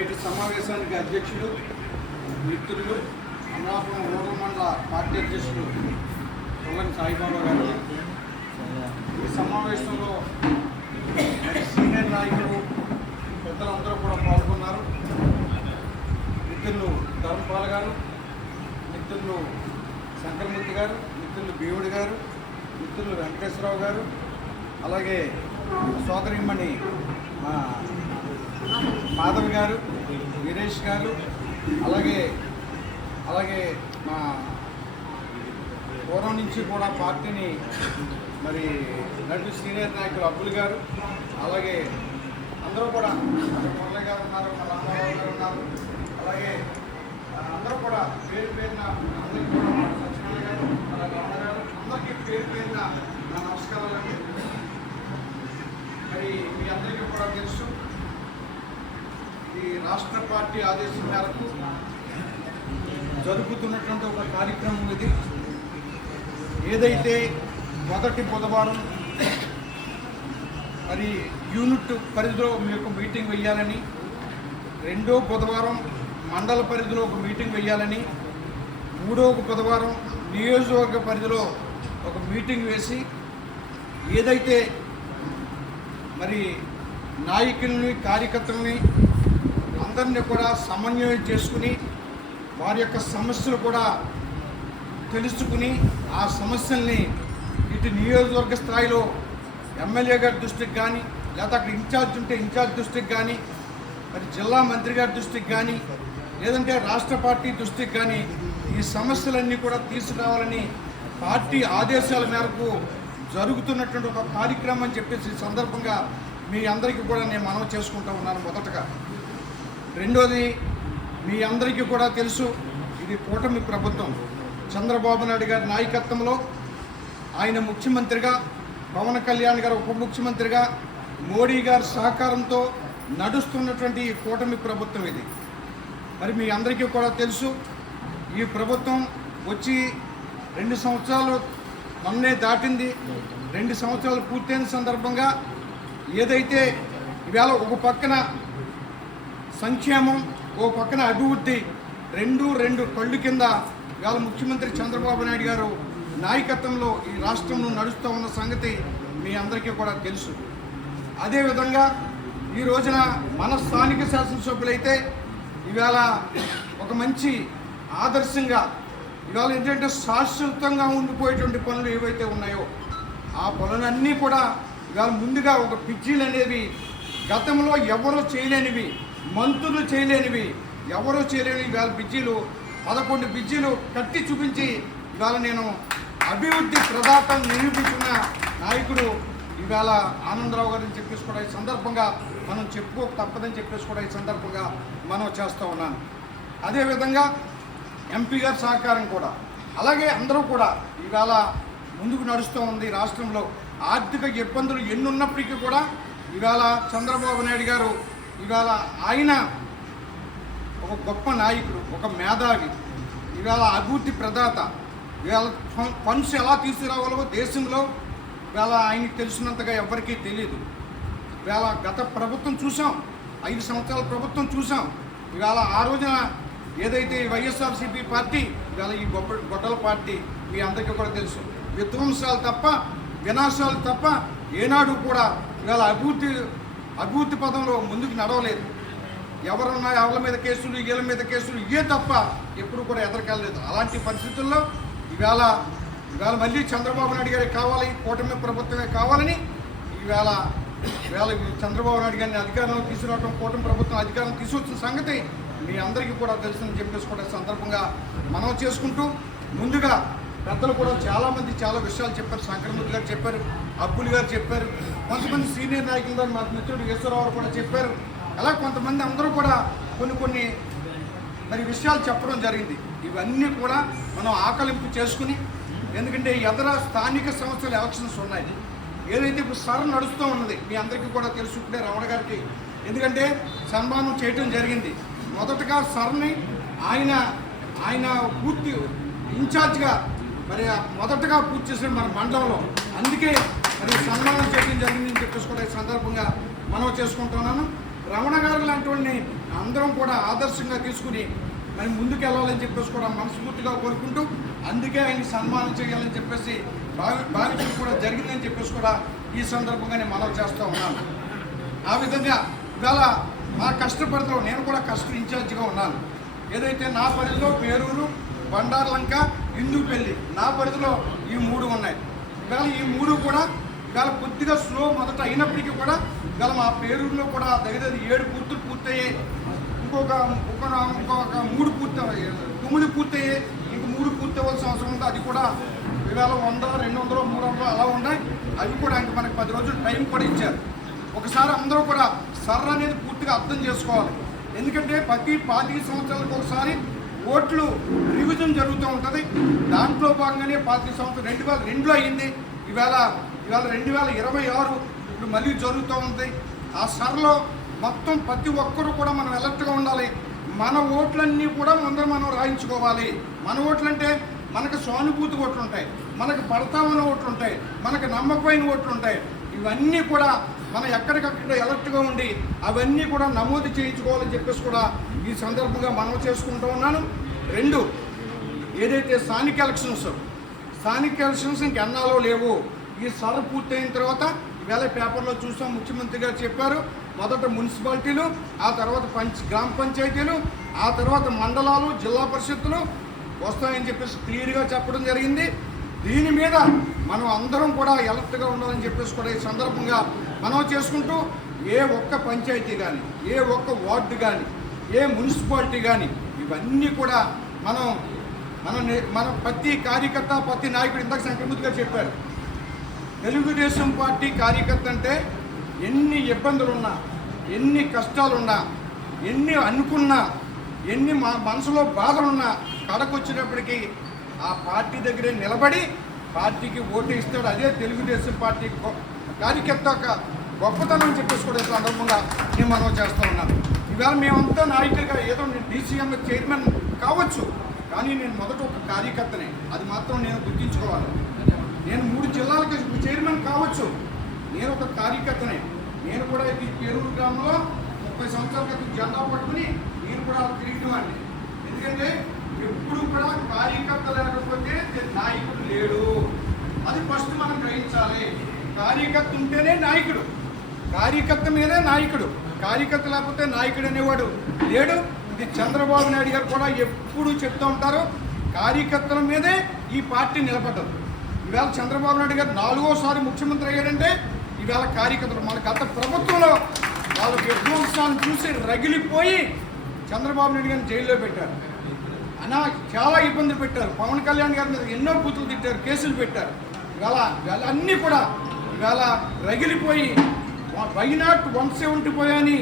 నేటి సమావేశానికి అధ్యక్షుడు మిత్రులు అమలాపురం రూరల్ మండల పార్టీ అధ్యక్షుడు కొల్లని సాయిబాబా గారు, ఈ సమావేశంలో సీనియర్ నాయకులు పెద్దలందరూ కూడా పాల్గొన్నారు. మిత్రులు ధర్మపాల్ గారు, మిత్రులు శంకరమూర్తి గారు, మిత్రులు భీముడి గారు, మిత్రులు వెంకటేశ్వరరావు గారు, అలాగే సోదరిమణి మాధవ్ గారు, వీరేష్ గారు, అలాగే మా పూర్వం నుంచి కూడా పార్టీని మరి నటు సీనియర్ నాయకులు అబ్బుల్ గారు, అలాగే అందరూ కూడా మురళి గారు ఉన్నారు, మా రామారావు గారు ఉన్నారు, అలాగే అందరూ కూడా పేరు పేరున అందరికీ కూడా సత్యనారాయణ గారు, అలాగే రమణ గారు, అందరికీ పేరు పేరున నా నమస్కారాలండి. మరి మీ అందరికీ కూడా తెలుసు, ఈ రాష్ట్ర పార్టీ ఆదేశం మేరకు జరుగుతున్నటువంటి ఒక కార్యక్రమం ఇది. ఏదైతే మొదటి బుధవారం మరి యూనిట్ పరిధిలో మీకు మీటింగ్ వేయాలని, రెండో బుధవారం మండల పరిధిలో ఒక మీటింగ్ వేయాలని, మూడవ బుధవారం నియోజకవర్గ పరిధిలో ఒక మీటింగ్ వేసి ఏదైతే మరి నాయకుల్ని కార్యకర్తల్ని అందరినీ కూడా సమన్వయం చేసుకుని వారి యొక్క సమస్యలు కూడా తెలుసుకుని ఆ సమస్యల్ని ఇటు నియోజకవర్గ స్థాయిలో ఎమ్మెల్యే గారి దృష్టికి కానీ, లేదా అక్కడ ఇన్ఛార్జ్ ఉంటే ఇన్ఛార్జ్ దృష్టికి కానీ, మరి జిల్లా మంత్రి గారి దృష్టికి కానీ, లేదంటే రాష్ట్ర పార్టీ దృష్టికి కానీ ఈ సమస్యలన్నీ కూడా తీసుకురావాలని పార్టీ ఆదేశాల మేరకు జరుగుతున్నటువంటి ఒక కార్యక్రమం అని చెప్పేసి ఈ సందర్భంగా మీ అందరికీ కూడా నేను మనవి చేసుకుంటూ ఉన్నాను. మొదటగా రెండోది, మీ అందరికీ కూడా తెలుసు, ఇది కూటమి ప్రభుత్వం. చంద్రబాబు నాయుడు గారి నాయకత్వంలో ఆయన ముఖ్యమంత్రిగా, పవన్ కళ్యాణ్ గారు ఉప ముఖ్యమంత్రిగా, మోడీ గారి సహకారంతో నడుస్తున్నటువంటి ఈ కూటమి ప్రభుత్వం ఇది. మరి మీ అందరికీ కూడా తెలుసు, ఈ ప్రభుత్వం వచ్చి 2 సంవత్సరాలు మొన్నే దాటింది. 2 సంవత్సరాలు పూర్తయిన సందర్భంగా ఏదైతే ఇవాళ ఒక పక్కన సంక్షేమం, ఓ పక్కన అభివృద్ధి, రెండు కళ్ళు కింద ఇవాళ ముఖ్యమంత్రి చంద్రబాబు నాయుడు గారు నాయకత్వంలో ఈ రాష్ట్రంలో నడుస్తూ ఉన్న సంగతి మీ అందరికీ కూడా తెలుసు. అదేవిధంగా ఈ రోజున మన స్థానిక శాసనసభ్యులైతే ఇవాళ ఒక మంచి ఆదర్శంగా ఇవాళ ఏంటంటే శాశ్వతంగా ఉండిపోయేటువంటి పనులు ఏవైతే ఉన్నాయో ఆ పనులన్నీ కూడా ఇవాళ ముందుగా ఒక పిచ్చిలు అనేవి గతంలో ఎవరో చేయలేనివి, మంత్రులు చేయలేనివి, ఎవరో చేయలేని ఇవాళ బిజ్జీలు 11 బిజ్జీలు కట్టి చూపించి ఇవాళ నేను అభివృద్ధి ప్రదాత నిరూపించిన నాయకుడు ఇవాళ ఆనందరావు గారిని చెప్పేసి కూడా ఈ సందర్భంగా మనం చెప్పుకోక తప్పదని చెప్పేసి కూడా ఈ సందర్భంగా మనం చేస్తూ ఉన్నాను. అదేవిధంగా ఎంపీ గారి సహకారం కూడా, అలాగే అందరూ కూడా ఇవాళ ముందుకు నడుస్తూ ఉంది. రాష్ట్రంలో ఆర్థిక ఇబ్బందులు ఎన్నున్నప్పటికీ కూడా ఇవాళ చంద్రబాబు నాయుడు గారు ఇవాళ ఆయన ఒక గొప్ప నాయకుడు, ఒక మేధావి, ఇవాళ అభివృద్ధి ప్రదాత. ఇవాళ ఫండ్స్ ఎలా తీసుకురావాలో దేశంలో ఇవాళ ఆయనకి తెలిసినంతగా ఎవరికీ తెలియదు. ఇవాళ గత ప్రభుత్వం చూసాం, 5 సంవత్సరాల ప్రభుత్వం చూసాం. ఇవాళ ఆ రోజున ఏదైతే వైఎస్ఆర్సీపీ పార్టీ ఇవాళ ఈ గొడ్డల పార్టీ మీ అందరికీ కూడా తెలుసు, విధ్వంసాలు తప్ప వినాశాలు తప్ప ఏనాడు కూడా ఇవాళ అభివృద్ధి పదంలో ముందుకు నడవలేదు. ఎవరున్నా ఎవరి మీద కేసులు, వీళ్ళ మీద కేసులు ఇవే తప్ప ఎప్పుడు కూడా ఎదరకెళ్ళలేదు. అలాంటి పరిస్థితుల్లో ఇవాళ మళ్ళీ చంద్రబాబు నాయుడు గారికి కావాలి, కూటమి ప్రభుత్వమే కావాలని ఇవాళ చంద్రబాబు నాయుడు గారిని అధికారంలో తీసుకురావడం, కూటమి ప్రభుత్వం అధికారం తీసుకొచ్చిన సంగతి మీ అందరికీ కూడా తెలుసుని చెప్పేసి కూడా సందర్భంగా మనం చేసుకుంటూ, ముందుగా పెద్దలు కూడా చాలామంది చాలా విషయాలు చెప్పారు. శంకరమూర్తి గారు చెప్పారు, అబ్బుల్ గారు చెప్పారు, కొంతమంది సీనియర్ నాయకులు గారు మా మిత్రుడు ఈశ్వరరావు కూడా చెప్పారు. అలా కొంతమంది అందరూ కూడా కొన్ని మరి విషయాలు చెప్పడం జరిగింది. ఇవన్నీ కూడా మనం ఆకలింపు చేసుకుని, ఎందుకంటే ఎదర స్థానిక సంస్థల ఎలక్షన్స్ ఉన్నాయి. ఏదైతే ఇప్పుడు సర్ నడుస్తూ ఉన్నది మీ అందరికీ కూడా తెలుసు. ఇప్పుడే రమణ గారికి ఎందుకంటే సన్మానం చేయడం జరిగింది. మొదటగా సర్ని ఆయన పూర్తి ఇన్ఛార్జ్గా మరి మొదటగా పూర్తి చేసిన మన మండలంలో, అందుకే మరి సన్మానం చేయడం జరిగిందని చెప్పేసి కూడా ఈ సందర్భంగా మనం చేసుకుంటున్నాను. రమణ గారు లాంటి వాళ్ళని అందరం కూడా ఆదర్శంగా తీసుకుని మరి ముందుకు వెళ్ళాలని చెప్పేసి కూడా మనస్ఫూర్తిగా కోరుకుంటూ, అందుకే ఆయన్ని సన్మానం చేయాలని చెప్పేసి భావించడం కూడా జరిగిందని చెప్పేసి కూడా ఈ సందర్భంగా నేను మనవి చేస్తూ ఉన్నాను. ఆ విధంగా ఇవాళ మా కష్టపరిధిలో నేను కూడా కష్ట ఇన్ఛార్జిగా ఉన్నాను. ఏదైతే నా పరిధిలో పేరూరు, బండార్లంక, హిందూపల్లి నా పరిధిలో ఈ 3 ఉన్నాయి. ఇవాళ ఈ 3 కూడా ఇవాళ కొద్దిగా స్లో మొదట అయినప్పటికీ కూడా ఇవాళ మా పేరూరులో కూడా దగ్గర 7 పూర్తులు పూర్తయ్యాయి. ఇంకొక 3 పూర్తయ్యాయి, 9 పూర్తయ్యాయి. ఇంక 3 పూర్తి అవ్వాల్సిన అవసరం ఉంది. అది కూడా ఇవాళ 100, 200, 300 అలా ఉన్నాయి. అవి కూడా ఇంక మనకి 10 రోజులు టైం కూడా ఇచ్చారు. ఒకసారి అందరూ కూడా సర్ర అనేది పూర్తిగా అర్థం చేసుకోవాలి. ఎందుకంటే ప్రతి 25 సంవత్సరాలకు ఒకసారి ఓట్లు రివిజన్ జరుగుతూ ఉంటుంది. దాంట్లో భాగంగానే 25 సంవత్సరం 2002లో అయింది. ఇవాళ 2026 ఇప్పుడు మళ్ళీ జరుగుతూ ఉంది. ఆ సర్లో మొత్తం ప్రతి ఒక్కరూ కూడా మనం అలర్ట్గా ఉండాలి. మన ఓట్లన్నీ కూడా ముందర మనం రాయించుకోవాలి. మన ఓట్లు అంటే మనకు సానుభూతి ఓట్లు ఉంటాయి, మనకు పడతామన్న ఓట్లు ఉంటాయి, మనకు నమ్మకమైన ఓట్లు ఉంటాయి. ఇవన్నీ కూడా మనం ఎక్కడికక్కడ అలర్ట్గా ఉండి అవన్నీ కూడా నమోదు చేయించుకోవాలని చెప్పేసి కూడా ఈ సందర్భంగా మనం చేసుకుంటూ ఉన్నాను. 2, ఏదైతే స్థానిక ఎలక్షన్స్ ఇంకెన్నాలో లేవు. ఈ సర పూర్తయిన తర్వాత ఇవాళ పేపర్లో చూసాం, ముఖ్యమంత్రి గారు చెప్పారు. మొదట మున్సిపాలిటీలు, ఆ తర్వాత గ్రామ పంచాయతీలు, ఆ తర్వాత మండలాలు, జిల్లా పరిషత్తులు వస్తాయని చెప్పేసి క్లియర్గా చెప్పడం జరిగింది. దీని మీద మనం అందరం కూడా అలర్ట్గా ఉండాలని చెప్పేసి కూడా ఈ సందర్భంగా మనం చేసుకుంటూ, ఏ ఒక్క పంచాయతీ కానీ, ఏ ఒక్క వార్డు కానీ, ఏ మున్సిపాలిటీ కానీ ఇవన్నీ కూడా మనం ప్రతి కార్యకర్త, ప్రతి నాయకుడు, ఇందాక సంక్రమిత్ గారు చెప్పారు, తెలుగుదేశం పార్టీ కార్యకర్త అంటే ఎన్ని ఇబ్బందులున్నా, ఎన్ని కష్టాలున్నా, ఎన్ని అనుకున్నా, ఎన్ని మనసులో బాధలున్నా కడకొచ్చినప్పటికీ ఆ పార్టీ దగ్గరే నిలబడి పార్టీకి ఓటు ఇస్తాడు. అదే తెలుగుదేశం పార్టీ కార్యకర్త గొప్పతనం చెప్పేసి కూడా సందర్భంగా నేను మనం చేస్తూ ఉన్నాను. ఇవాళ మేమంతా నాయకులుగా, ఏదో నేను డీసీఎం చైర్మన్ కావచ్చు, కానీ నేను మొదట ఒక కార్యకర్తనే. అది మాత్రం నేను గుర్తించుకోవాలి. నేను 3 జిల్లాలకి చైర్మన్ కావచ్చు, నేను ఒక కార్యకర్తనే. నేను కూడా ఈ పేరూరు గ్రామంలో 30 సంవత్సరాల క్రితం జెండా పట్టుకుని నేను కూడా తిరిగినవాడిని. ఎందుకంటే ఎప్పుడు కూడా కార్యకర్త లేకపోతే నాయకుడు లేడు. అది ఫస్ట్ మనం గ్రహించాలి. కార్యకర్త ఉంటేనే నాయకుడు, కార్యకర్త మీదే నాయకుడు. కార్యకర్త లేకపోతే నాయకుడు అనేవాడు లేడు. ఇది చంద్రబాబు నాయుడు గారు కూడా ఎప్పుడు చెప్తూ ఉంటారు, కార్యకర్తల మీదే ఈ పార్టీ నిలబడ్డదు. ఈవేళ చంద్రబాబు నాయుడు గారు 4వ ముఖ్యమంత్రి అయ్యాడంటే ఈవేళ కార్యకర్తలు. మన గత ప్రభుత్వంలో వాళ్ళ విధ్వంసాన్ని చూసి రగిలిపోయి చంద్రబాబు నాయుడు గారిని జైల్లో పెట్టారు. అలా చాలా ఇబ్బందులు పెట్టారు. పవన్ కళ్యాణ్ గారి మీద ఎన్నో బూతులు తిట్టారు, కేసులు పెట్టారు. ఇవాళ అన్నీ కూడా ఇవాళ రగిలిపోయి వైనాట్ 175 అని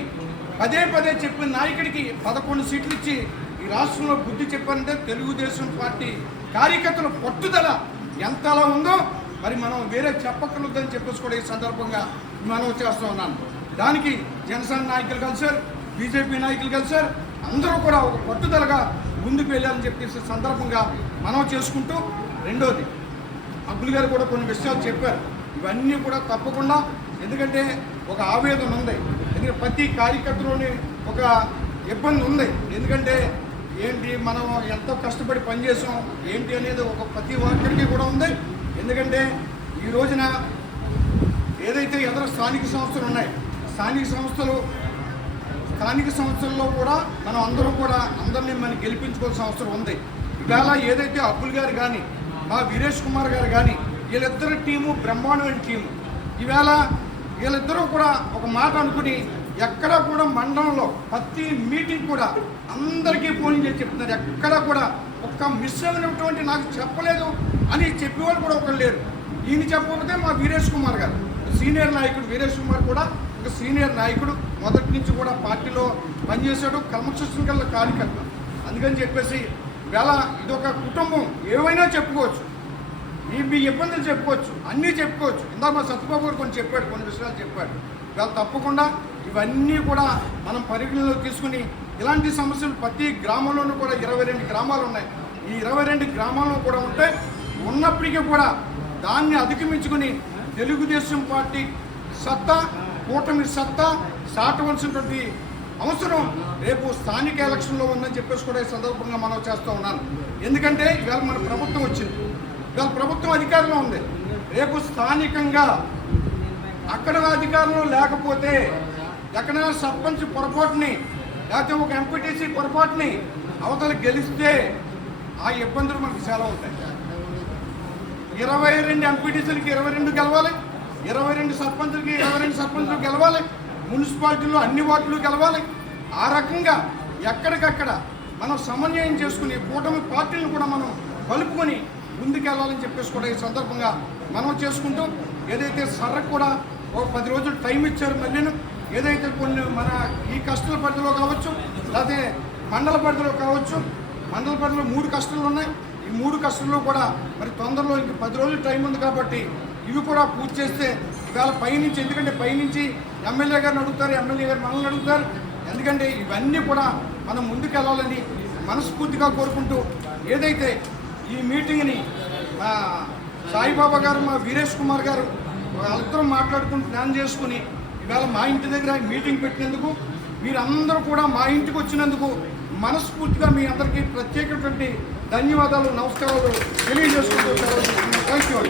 పదే చెప్పిన నాయకుడికి 11 సీట్లు ఇచ్చి ఈ రాష్ట్రంలో బుద్ధి చెప్పారంటే తెలుగుదేశం పార్టీ కార్యకర్తల పట్టుదల ఎంతలా ఉందో మరి మనం వేరే చెప్పకూడదని చెప్పేసి కూడా ఈ సందర్భంగా మనం చేస్తూ ఉన్నాను. దానికి జనసేన నాయకులు కలిసారు, బీజేపీ నాయకులు కలిసారు. అందరూ కూడా ఒక పట్టుదలగా ముందుకు వెళ్ళాలని చెప్పేసి సందర్భంగా మనం చేసుకుంటూ, 2వది అబ్బుల్ గారు కూడా కొన్ని విషయాలు చెప్పారు. ఇవన్నీ కూడా తప్పకుండా, ఎందుకంటే ఒక ఆవేదన ఉంది. ఎందుకంటే ప్రతి కార్యకర్తలోని ఒక ఇబ్బంది ఉంది. ఎందుకంటే ఏంటి, మనం ఎంతో కష్టపడి పనిచేసాం ఏంటి అనేది ఒక ప్రతి ఒక్కరికి కూడా ఉంది. ఎందుకంటే ఈ రోజున ఏదైతే ఎదురు స్థానిక సంస్థలు ఉన్నాయి, స్థానిక సంస్థల్లో కూడా మనం అందరం కూడా అందరినీ మనం గెలిపించుకోవాల్సిన అవసరం ఉంది. ఇవాళ ఏదైతే అబ్బుల్ గారు కానీ, మా వీరేష్ కుమార్ గారు కానీ, వీళ్ళిద్దరు టీము బ్రహ్మాండమైన టీము. ఇవాళ వీళ్ళిద్దరూ కూడా ఒక మాట అనుకుని ఎక్కడ కూడా మండలంలో ప్రతి మీటింగ్ కూడా అందరికీ ఫోన్ చేసి చెప్తున్నారు. ఎక్కడ కూడా ఒక్క మిస్ అయినటువంటి నాకు చెప్పలేదు అని చెప్పేవాళ్ళు కూడా ఒకరు లేరు. ఈయన చెప్పకపోతే మా వీరేష్ కుమార్ గారు సీనియర్ నాయకుడు, వీరేష్ కుమార్ కూడా ఒక సీనియర్ నాయకుడు, మొదటి నుంచి కూడా పార్టీలో పనిచేశాడు, క్రమశిక్షణ గల కార్యకర్త. అందుకని చెప్పేసి వేళ ఇదొక కుటుంబం. ఏవైనా చెప్పుకోవచ్చు, మీ ఇబ్బందులు చెప్పుకోవచ్చు, అన్నీ చెప్పుకోవచ్చు. ఇందాక మా సత్యబాబు గారు కొన్ని చెప్పాడు, కొన్ని విషయాలు చెప్పాడు. వేళ తప్పకుండా ఇవన్నీ కూడా మనం పరిగణలో తీసుకుని ఇలాంటి సమస్యలు ప్రతి గ్రామంలోనూ కూడా 22 గ్రామాలు ఉన్నాయి. ఈ 22 గ్రామాల్లో కూడా ఉంటే ఉన్నప్పటికీ కూడా దాన్ని అధిగమించుకుని తెలుగుదేశం పార్టీ సత్తా, కూటమి సత్తా చాటవలసినటువంటి అవసరం రేపు స్థానిక ఎలక్షన్లో ఉందని చెప్పేసి కూడా ఈ సందర్భంగా మనం చేస్తూ ఉన్నాను. ఎందుకంటే ఇవాళ మన ప్రభుత్వం వచ్చింది, ఇవాళ ప్రభుత్వం అధికారంలో ఉంది. రేపు స్థానికంగా అక్కడ అధికారంలో లేకపోతే ఎక్కడైనా సర్పంచ్ పొరపాటుని లేకపోతే ఒక ఎంపీటీసీ పొరపాటుని అవతల గెలిస్తే ఆ ఇబ్బందులు మనకు చాలా ఉంటాయి. 22 ఎంపీటీసీలకి 22 గెలవాలి, 22 సర్పంచులకి 22 సర్పంచులు గెలవాలి, మున్సిపాలిటీలో అన్ని వార్డులు గెలవాలి. ఆ రకంగా ఎక్కడికక్కడ మనం సమన్వయం చేసుకుని కూటమి పార్టీలను కూడా మనం కలుపుకొని ముందుకెళ్ళాలని చెప్పేసి కూడా ఈ సందర్భంగా మనం చేసుకుంటూ ఏదైతే సర్రకు కూడా ఒక 10 రోజులు టైం ఇచ్చారు. మళ్ళీ ఏదైతే కొన్ని మన ఈ కష్టాల పరిధిలో కావచ్చు లేకపోతే మండల పరిధిలో కావచ్చు, మండల పరిధిలో 3 కష్టాలు ఉన్నాయి. ఈ 3 కష్టాల్లో కూడా మరి తొందరలో ఇంక 10 రోజులు టైం ఉంది కాబట్టి ఇవి కూడా పూర్తి చేస్తే ఇవాళ పైనుంచి, ఎందుకంటే పైనుంచి ఎమ్మెల్యే గారిని అడుగుతారు, ఎమ్మెల్యే గారు మనల్ని అడుగుతారు. ఎందుకంటే ఇవన్నీ కూడా మనం ముందుకెళ్ళాలని మనస్ఫూర్తిగా కోరుకుంటూ ఏదైతే ఈ మీటింగ్ని మా సాయిబాబా గారు, మా వీరేష్ కుమార్ గారు వాళ్ళిద్దరూ మాట్లాడుకుని ప్లాన్ చేసుకుని ఇవాళ మా ఇంటి దగ్గర మీటింగ్ పెట్టినందుకు, మీరందరూ కూడా మా ఇంటికి వచ్చినందుకు మనస్ఫూర్తిగా మీ అందరికీ ప్రత్యేకటువంటి ధన్యవాదాలు, నమస్కారాలు తెలియజేసుకుంటూ థ్యాంక్ యూ.